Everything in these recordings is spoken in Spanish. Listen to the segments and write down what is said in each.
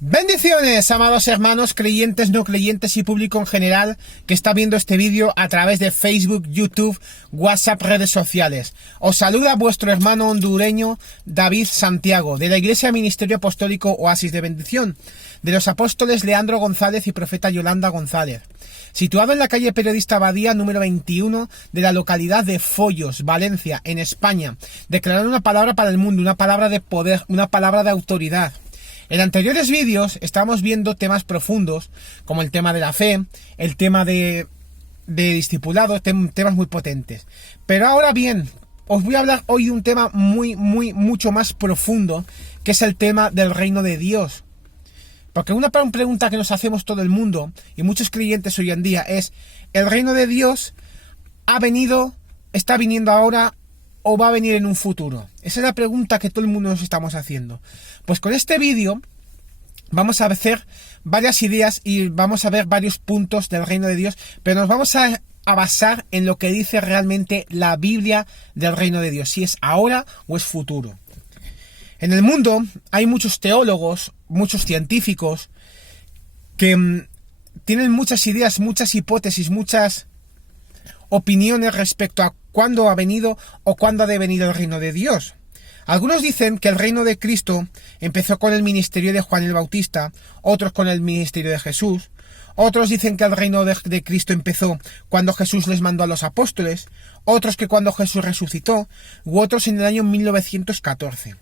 Bendiciones, amados hermanos, creyentes, no creyentes y público en general que está viendo este vídeo a través de Facebook, YouTube, WhatsApp, redes sociales. Os saluda vuestro hermano hondureño David Santiago, de la Iglesia Ministerio Apostólico Oasis de Bendición, de los apóstoles Leandro González y profeta Yolanda González, situado en la calle Periodista Abadía número 21 de la localidad de Follos, Valencia, en España, declarando una palabra para el mundo, una palabra de poder, una palabra de autoridad. En anteriores vídeos estamos viendo temas profundos, como el tema de la fe, el tema de discipulado, temas muy potentes. Pero ahora bien, os voy a hablar hoy de un tema mucho más profundo, que es el tema del reino de Dios. Porque una pregunta que nos hacemos todo el mundo, y muchos creyentes hoy en día, es: ¿el reino de Dios ha venido, está viniendo ahora o va a venir en un futuro? Esa es la pregunta que todo el mundo nos estamos haciendo. Pues con este vídeo vamos a hacer varias ideas y vamos a ver varios puntos del reino de Dios, pero nos vamos a basar en lo que dice realmente la Biblia del reino de Dios, si es ahora o es futuro. En el mundo hay muchos teólogos, muchos científicos que tienen muchas ideas, muchas hipótesis, muchas opiniones respecto a cuándo ha venido o cuándo ha de venir el reino de Dios. Algunos dicen que el reino de Cristo empezó con el ministerio de Juan el Bautista, otros con el ministerio de Jesús. Otros dicen que el reino de Cristo empezó cuando Jesús les mandó a los apóstoles, otros que cuando Jesús resucitó, u otros en el año 1914.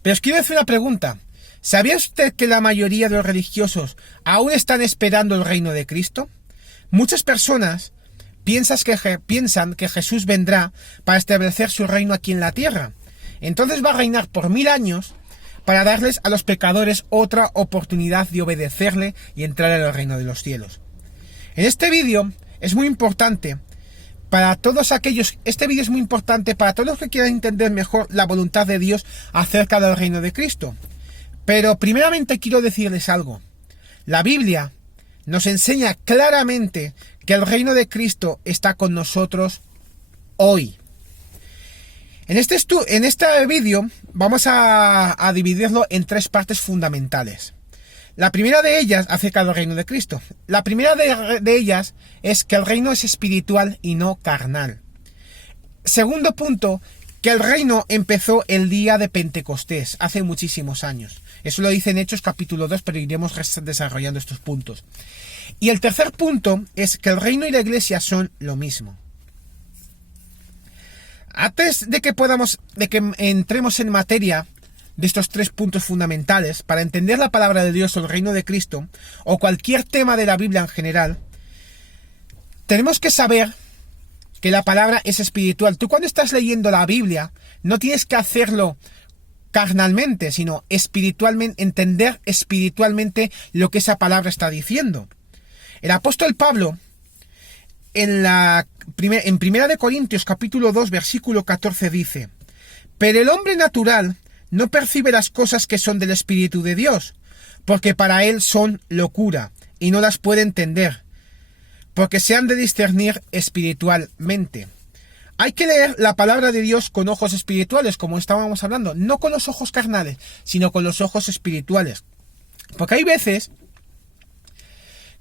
Pero os quiero hacer una pregunta. ¿Sabía usted que la mayoría de los religiosos aún están esperando el reino de Cristo? Muchas personas piensan que Jesús vendrá para establecer su reino aquí en la tierra. Entonces va a reinar por 1000 años para darles a los pecadores otra oportunidad de obedecerle y entrar en el reino de los cielos. En este vídeo es muy importante para todos aquellos, los que quieran entender mejor la voluntad de Dios acerca del reino de Cristo. Pero primeramente quiero decirles algo. La Biblia nos enseña claramente que el reino de Cristo está con nosotros hoy. En este vídeo vamos a dividirlo en 3 partes fundamentales. La primera de ellas acerca del reino de Cristo. La primera de ellas es que el reino es espiritual y no carnal. Segundo punto, que el reino empezó el día de Pentecostés, hace muchísimos años. Eso lo dice en Hechos capítulo 2, pero iremos desarrollando estos puntos. Y el tercer punto es que el reino y la iglesia son lo mismo. Antes de que entremos en materia de estos 3 puntos fundamentales, para entender la palabra de Dios o el reino de Cristo, o cualquier tema de la Biblia en general, tenemos que saber que la palabra es espiritual. Tú cuando estás leyendo la Biblia, no tienes que hacerlo carnalmente, sino espiritualmente, entender espiritualmente lo que esa palabra está diciendo. El apóstol Pablo, en Primera de Corintios capítulo 2, versículo 14 dice: pero el hombre natural no percibe las cosas que son del Espíritu de Dios, porque para él son locura, y no las puede entender, porque se han de discernir espiritualmente. Hay que leer la palabra de Dios con ojos espirituales, como estábamos hablando, no con los ojos carnales, sino con los ojos espirituales. Porque hay veces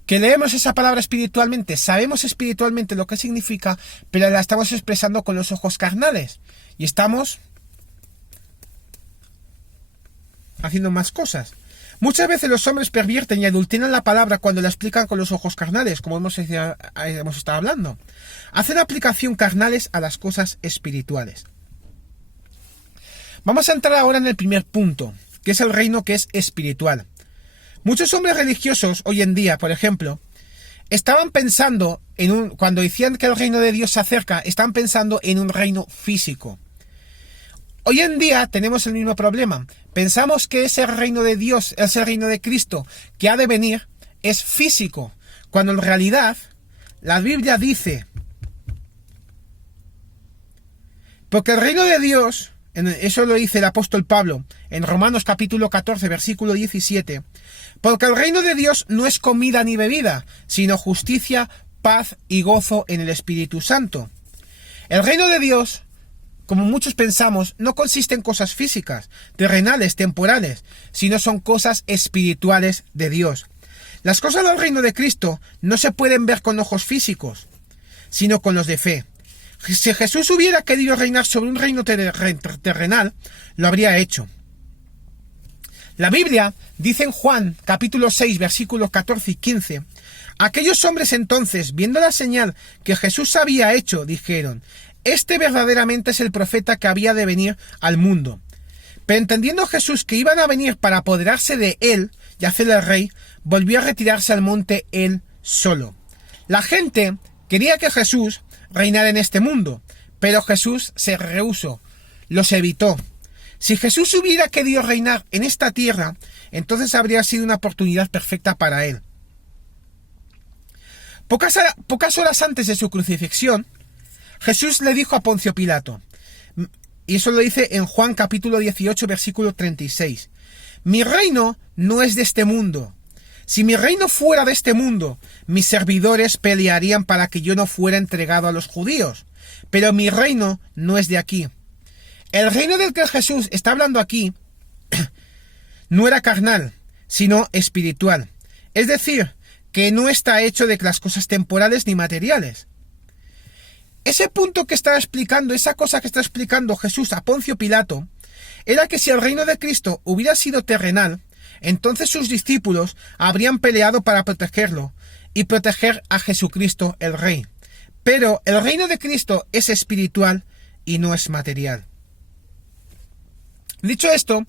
que leemos esa palabra espiritualmente, sabemos espiritualmente lo que significa, pero la estamos expresando con los ojos carnales. Y estamos haciendo más cosas. Muchas veces los hombres pervierten y adulteran la palabra cuando la explican con los ojos carnales, como hemos estado hablando. Hacen aplicación carnales a las cosas espirituales. Vamos a entrar ahora en el primer punto, que es el reino que es espiritual. Muchos hombres religiosos hoy en día, por ejemplo, estaban pensando cuando decían que el reino de Dios se acerca, estaban pensando en un reino físico. Hoy en día tenemos el mismo problema. Pensamos que ese reino de Dios, ese reino de Cristo que ha de venir, es físico, cuando en realidad la Biblia dice, porque el reino de Dios, eso lo dice el apóstol Pablo en Romanos capítulo 14, versículo 17, porque el reino de Dios no es comida ni bebida, sino justicia, paz y gozo en el Espíritu Santo. El reino de Dios como muchos pensamos, no consiste en cosas físicas, terrenales, temporales, sino son cosas espirituales de Dios. Las cosas del reino de Cristo no se pueden ver con ojos físicos, sino con los de fe. Si Jesús hubiera querido reinar sobre un reino terrenal, lo habría hecho. La Biblia dice en Juan, capítulo 6, versículos 14 y 15, aquellos hombres entonces, viendo la señal que Jesús había hecho, dijeron, este verdaderamente es el profeta que había de venir al mundo. Pero entendiendo Jesús que iban a venir para apoderarse de él y hacerle rey, volvió a retirarse al monte él solo. La gente quería que Jesús reinara en este mundo, pero Jesús se rehusó, los evitó. Si Jesús hubiera querido reinar en esta tierra, entonces habría sido una oportunidad perfecta para él. Pocas horas antes de su crucifixión, Jesús le dijo a Poncio Pilato, y eso lo dice en Juan capítulo 18, versículo 36, mi reino no es de este mundo. Si mi reino fuera de este mundo, mis servidores pelearían para que yo no fuera entregado a los judíos, pero mi reino no es de aquí. El reino del que Jesús está hablando aquí no era carnal, sino espiritual. Es decir, que no está hecho de las cosas temporales ni materiales. Ese punto que está explicando, esa cosa que está explicando Jesús a Poncio Pilato, era que si el reino de Cristo hubiera sido terrenal, entonces sus discípulos habrían peleado para protegerlo y proteger a Jesucristo el Rey. Pero el reino de Cristo es espiritual y no es material. Dicho esto,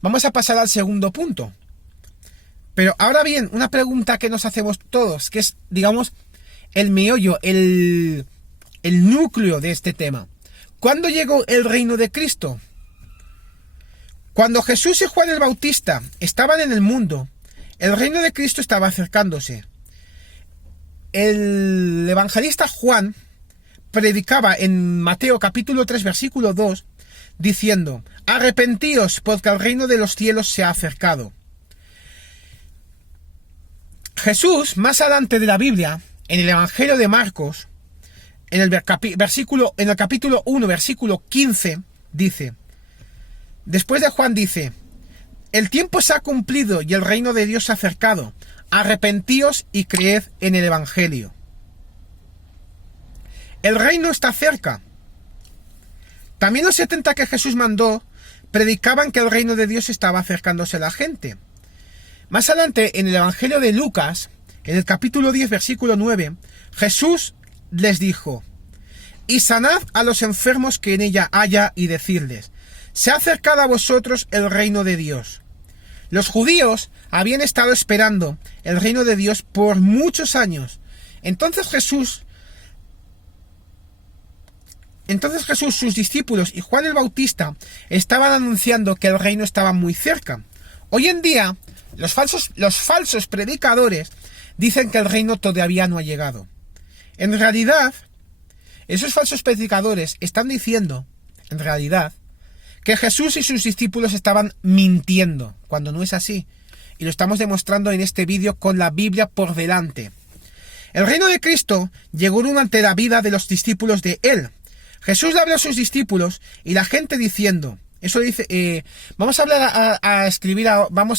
vamos a pasar al segundo punto. Pero ahora bien, una pregunta que nos hacemos todos, que es, digamos, el meollo, el núcleo de este tema. ¿Cuándo llegó el reino de Cristo? Cuando Jesús y Juan el Bautista estaban en el mundo, el reino de Cristo estaba acercándose. El evangelista Juan predicaba en Mateo capítulo 3, versículo 2, diciendo, arrepentíos porque el reino de los cielos se ha acercado. Jesús, más adelante de la Biblia, en el Evangelio de Marcos, en el capítulo 1, versículo 15, dice, después de Juan dice, el tiempo se ha cumplido y el reino de Dios se ha acercado, arrepentíos y creed en el Evangelio. El reino está cerca. También los 70 que Jesús mandó predicaban que el reino de Dios estaba acercándose a la gente. Más adelante, en el Evangelio de Lucas, en el capítulo 10, versículo 9, Jesús les dijo, y sanad a los enfermos que en ella haya y decirles, se ha acercado a vosotros el reino de Dios. Los judíos habían estado esperando el reino de Dios por muchos años. Entonces Jesús, sus discípulos y Juan el Bautista estaban anunciando que el reino estaba muy cerca. Hoy en día, los falsos predicadores dicen que el reino todavía no ha llegado. En realidad, esos falsos predicadores están diciendo, en realidad, que Jesús y sus discípulos estaban mintiendo, cuando no es así. Y lo estamos demostrando en este vídeo con la Biblia por delante. El reino de Cristo llegó durante la vida de los discípulos de él. Jesús le habló a sus discípulos y la gente diciendo, eso dice, vamos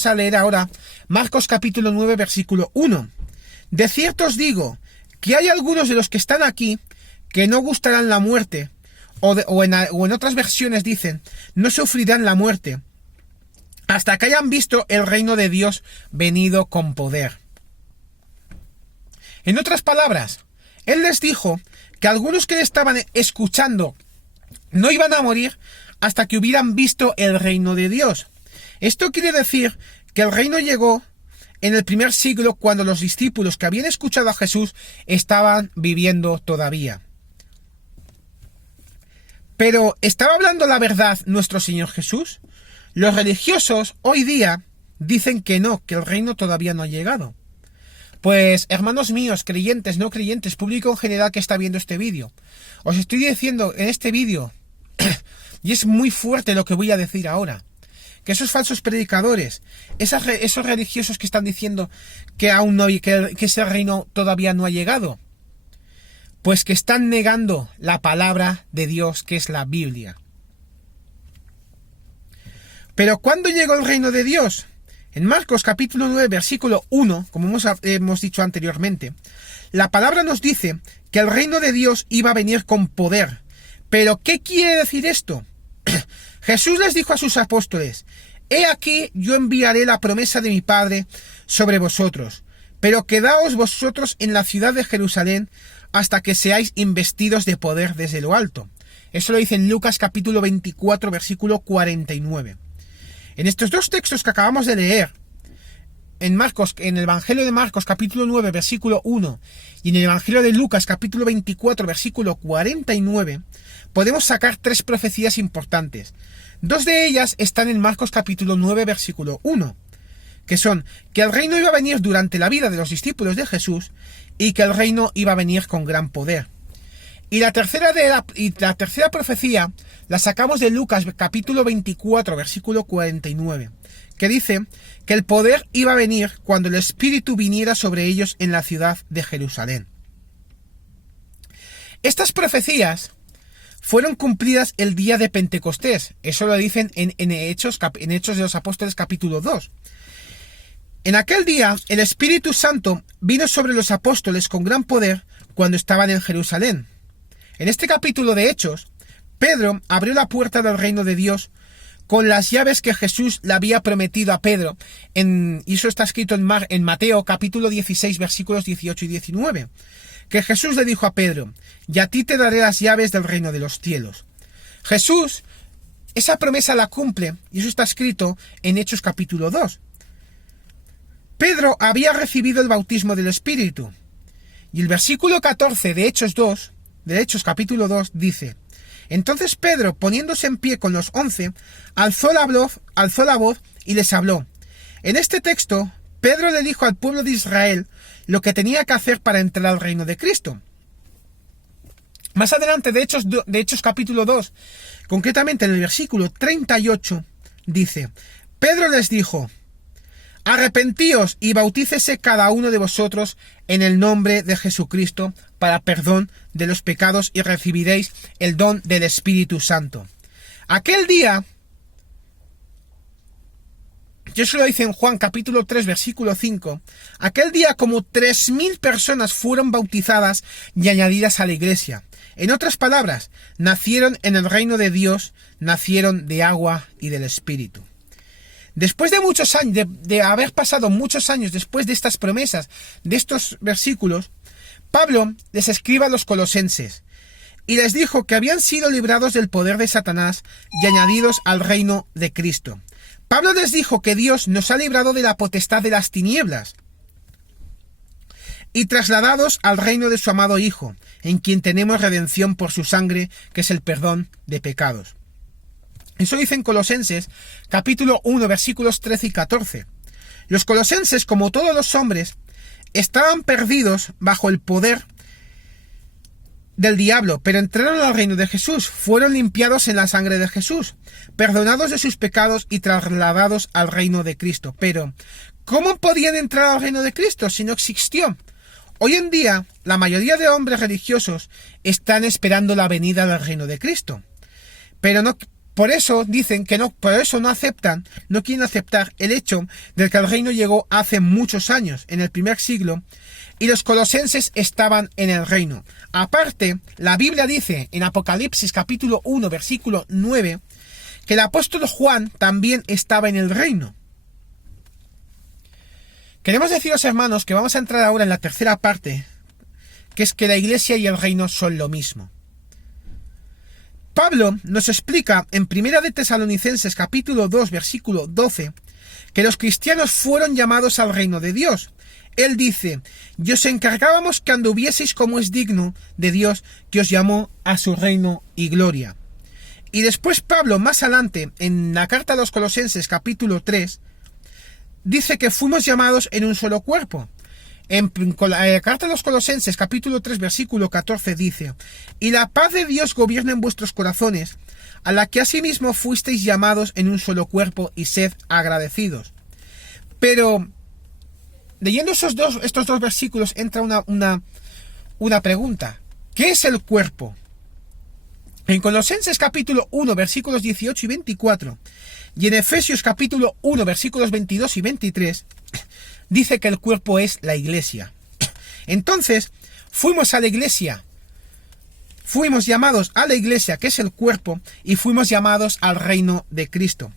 a leer ahora Marcos capítulo 9, versículo 1. De cierto os digo que hay algunos de los que están aquí que no gustarán la muerte, o en otras versiones dicen, no sufrirán la muerte, hasta que hayan visto el reino de Dios venido con poder. En otras palabras, él les dijo que algunos que le estaban escuchando no iban a morir hasta que hubieran visto el reino de Dios. Esto quiere decir que el reino llegó en el primer siglo, cuando los discípulos que habían escuchado a Jesús estaban viviendo todavía. Pero, ¿estaba hablando la verdad nuestro Señor Jesús? Los religiosos hoy día dicen que no, que el reino todavía no ha llegado. Pues, hermanos míos, creyentes, no creyentes, público en general que está viendo este vídeo, os estoy diciendo en este vídeo, y es muy fuerte lo que voy a decir ahora, que esos falsos predicadores, esos religiosos que están diciendo que aún no, que ese reino todavía no ha llegado, pues que están negando la palabra de Dios, que es la Biblia. Pero ¿cuándo llegó el reino de Dios? En Marcos capítulo 9, versículo 1, como hemos dicho anteriormente, la palabra nos dice que el reino de Dios iba a venir con poder. ¿Pero qué quiere decir esto? Jesús les dijo a sus apóstoles: He aquí yo enviaré la promesa de mi Padre sobre vosotros, pero quedaos vosotros en la ciudad de Jerusalén hasta que seáis investidos de poder desde lo alto. Eso lo dice en Lucas capítulo 24, versículo 49. En estos dos textos que acabamos de leer, en el Evangelio de Marcos capítulo 9, versículo 1, y en el Evangelio de Lucas capítulo 24, versículo 49, podemos sacar tres profecías importantes. Dos de ellas están en Marcos capítulo 9, versículo 1, que son que el reino iba a venir durante la vida de los discípulos de Jesús y que el reino iba a venir con gran poder. Y la tercera profecía la sacamos de Lucas capítulo 24, versículo 49, que dice que el poder iba a venir cuando el Espíritu viniera sobre ellos en la ciudad de Jerusalén. Estas profecías fueron cumplidas el día de Pentecostés. Eso lo dicen en Hechos de los Apóstoles capítulo 2. En aquel día el Espíritu Santo vino sobre los apóstoles con gran poder cuando estaban en Jerusalén. En este capítulo de Hechos, Pedro abrió la puerta del reino de Dios con las llaves que Jesús le había prometido a Pedro. Y eso está escrito en Mateo capítulo 16, versículos 18 y 19. Que Jesús le dijo a Pedro: y a ti te daré las llaves del reino de los cielos. Jesús esa promesa la cumple, y eso está escrito en Hechos capítulo 2. Pedro había recibido el bautismo del Espíritu. Y el versículo 14 de Hechos capítulo 2 dice: Entonces Pedro, poniéndose en pie con los 11, alzó la voz y les habló. En este texto, Pedro le dijo al pueblo de Israel lo que tenía que hacer para entrar al reino de Cristo. Más adelante de Hechos capítulo 2, concretamente en el versículo 38, dice: Pedro les dijo: Arrepentíos y bautícese cada uno de vosotros en el nombre de Jesucristo para perdón de los pecados y recibiréis el don del Espíritu Santo. Aquel día, y eso lo dice en Juan capítulo 3, versículo 5, aquel día como 3.000 personas fueron bautizadas y añadidas a la iglesia. En otras palabras, nacieron en el reino de Dios, nacieron de agua y del Espíritu. Después de muchos años, de haber pasado muchos años después de estas promesas, de estos versículos, Pablo les escribe a los colosenses y les dijo que habían sido librados del poder de Satanás y añadidos al reino de Cristo. Pablo les dijo que Dios nos ha librado de la potestad de las tinieblas y trasladados al reino de su amado Hijo, en quien tenemos redención por su sangre, que es el perdón de pecados. Eso dice en Colosenses capítulo 1, versículos 13 y 14. Los colosenses, como todos los hombres, estaban perdidos bajo el poder del diablo, pero entraron al reino de Jesús, fueron limpiados en la sangre de Jesús, perdonados de sus pecados y trasladados al reino de Cristo. Pero, ¿cómo podían entrar al reino de Cristo si no existió? Hoy en día, la mayoría de hombres religiosos están esperando la venida del reino de Cristo, pero no. Por eso dicen que no, por eso no quieren aceptar el hecho de que el reino llegó hace muchos años, en el primer siglo, y los colosenses estaban en el reino. Aparte, la Biblia dice en Apocalipsis capítulo 1, versículo 9, que el apóstol Juan también estaba en el reino. Queremos deciros, hermanos, que vamos a entrar ahora en la tercera parte, que es que la iglesia y el reino son lo mismo. Pablo nos explica en Primera de Tesalonicenses capítulo 2 versículo 12 que los cristianos fueron llamados al reino de Dios. Él dice: y os encargábamos que anduvieseis como es digno de Dios, que os llamó a su reino y gloria. Y después Pablo, más adelante, en la carta a los Colosenses capítulo 3, dice que fuimos llamados en un solo cuerpo. En la carta a los Colosenses capítulo 3 versículo 14 dice: y la paz de Dios gobierna en vuestros corazones, a la que asimismo fuisteis llamados en un solo cuerpo, y sed agradecidos. Pero leyendo estos dos versículos entra una pregunta: ¿qué es el cuerpo? En Colosenses capítulo 1 versículos 18 y 24 Y en Efesios capítulo 1, versículos 22 y 23, dice que el cuerpo es la iglesia. Entonces, fuimos a la iglesia. Fuimos llamados a la iglesia, que es el cuerpo, y fuimos llamados al reino de Cristo.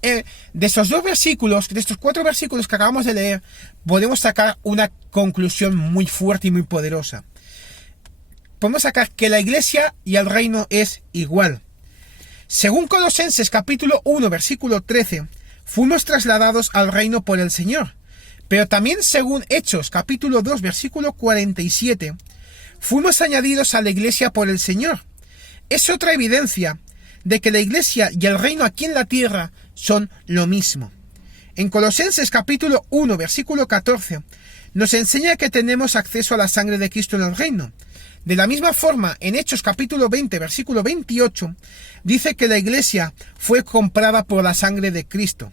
De estos dos versículos, de estos 4 versículos que acabamos de leer, podemos sacar una conclusión muy fuerte y muy poderosa. Podemos sacar que la iglesia y el reino es igual. Según Colosenses capítulo 1, versículo 13, fuimos trasladados al reino por el Señor. Pero también según Hechos capítulo 2, versículo 47, fuimos añadidos a la iglesia por el Señor. Es otra evidencia de que la iglesia y el reino aquí en la tierra son lo mismo. En Colosenses capítulo 1, versículo 14, nos enseña que tenemos acceso a la sangre de Cristo en el reino. De la misma forma, en Hechos capítulo 20, versículo 28, dice que la iglesia fue comprada por la sangre de Cristo.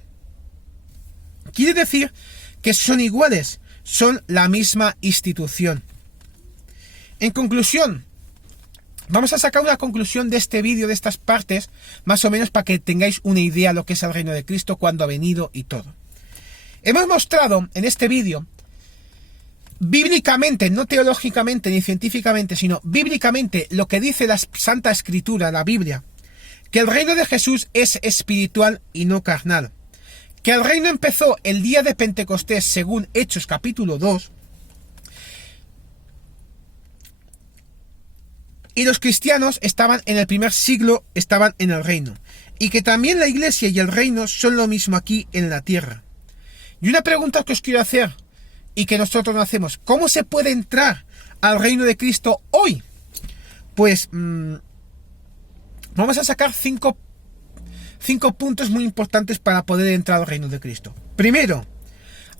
Quiere decir que son iguales, son la misma institución. En conclusión, vamos a sacar una conclusión de este vídeo, de estas partes, más o menos para que tengáis una idea de lo que es el reino de Cristo, cuándo ha venido y todo. Hemos mostrado en este vídeo, bíblicamente, no teológicamente ni científicamente, sino bíblicamente, lo que dice la Santa Escritura, la Biblia, que el reino de Jesús es espiritual y no carnal. Que el reino empezó el día de Pentecostés, según Hechos capítulo 2, y los cristianos estaban en el primer siglo, estaban en el reino. Y que también la iglesia y el reino son lo mismo aquí en la tierra. Y una pregunta que os quiero hacer, y que nosotros no hacemos: ¿cómo se puede entrar al reino de Cristo hoy? Pues vamos a sacar 5 puntos muy importantes para poder entrar al reino de Cristo. Primero,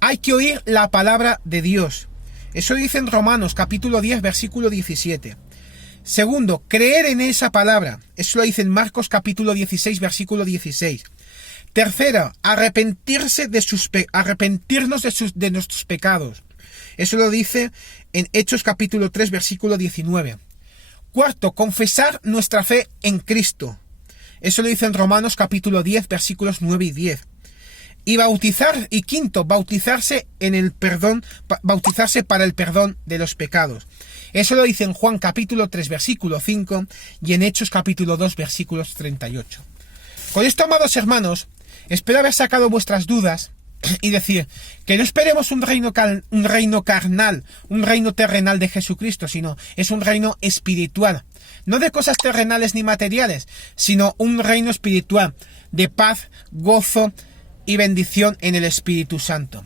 hay que oír la palabra de Dios. Eso dice en Romanos capítulo 10, versículo 17. Segundo, creer en esa palabra. Eso lo dice en Marcos capítulo 16, versículo 16. Tercero, arrepentirnos de nuestros pecados. Eso lo dice en Hechos capítulo 3, versículo 19. Cuarto, confesar nuestra fe en Cristo. Eso lo dice en Romanos capítulo 10, versículos 9 y 10. Y quinto, bautizarse para el perdón de los pecados. Eso lo dice en Juan capítulo 3, versículo 5 y en Hechos capítulo 2, versículos 38. Con esto, amados hermanos, espero haber sacado vuestras dudas y decir que no esperemos un reino carnal, un reino terrenal de Jesucristo, sino es un reino espiritual. No de cosas terrenales ni materiales, sino un reino espiritual de paz, gozo y bendición en el Espíritu Santo.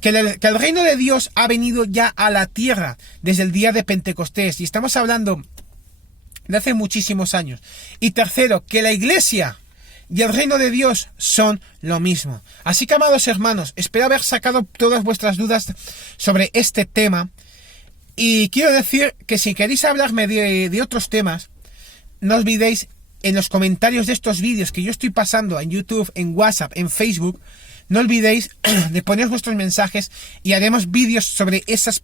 Que el reino de Dios ha venido ya a la tierra desde el día de Pentecostés, y estamos hablando de hace muchísimos años. Y tercero, que la iglesia y el reino de Dios son lo mismo. Así que, amados hermanos, espero haber sacado todas vuestras dudas sobre este tema. Y quiero decir que si queréis hablarme de otros temas, no olvidéis en los comentarios de estos vídeos que yo estoy pasando en YouTube, en WhatsApp, en Facebook, no olvidéis de poner vuestros mensajes y haremos vídeos sobre esas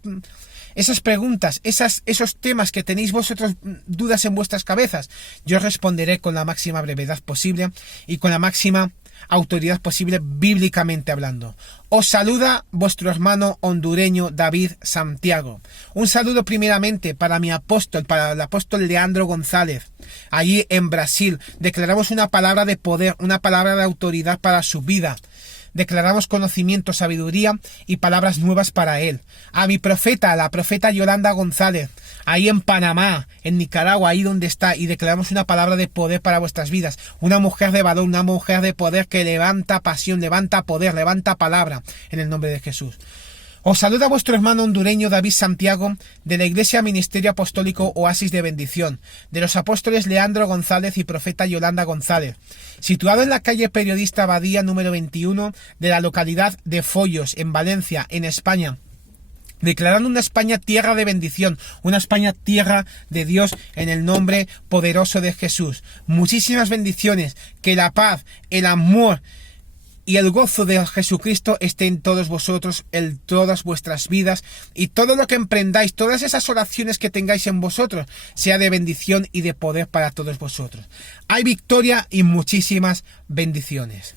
preguntas, esos temas que tenéis vosotros dudas en vuestras cabezas. Yo responderé con la máxima brevedad posible y con la máxima autoridad posible, bíblicamente hablando. Os saluda vuestro hermano hondureño David Santiago. Un saludo primeramente para mi apóstol, para el apóstol Leandro González, allí en Brasil. Declaramos una palabra de poder, una palabra de autoridad para su vida. Declaramos conocimiento, sabiduría y palabras nuevas para él. A mi profeta, la profeta Yolanda González, ahí en Panamá, en Nicaragua, ahí donde está, y declaramos una palabra de poder para vuestras vidas. Una mujer de valor, una mujer de poder que levanta pasión, levanta poder, levanta palabra, en el nombre de Jesús. Os saluda vuestro hermano hondureño David Santiago, de la Iglesia Ministerio Apostólico Oasis de Bendición, de los apóstoles Leandro González y profeta Yolanda González, situado en la calle Periodista Abadía número 21 de la localidad de Follos, en Valencia, en España, declarando una España tierra de bendición, una España tierra de Dios, en el nombre poderoso de Jesús. Muchísimas bendiciones, que la paz, el amor y el gozo de Jesucristo esté en todos vosotros, en todas vuestras vidas, y todo lo que emprendáis, todas esas oraciones que tengáis en vosotros, sea de bendición y de poder para todos vosotros. Hay victoria y muchísimas bendiciones.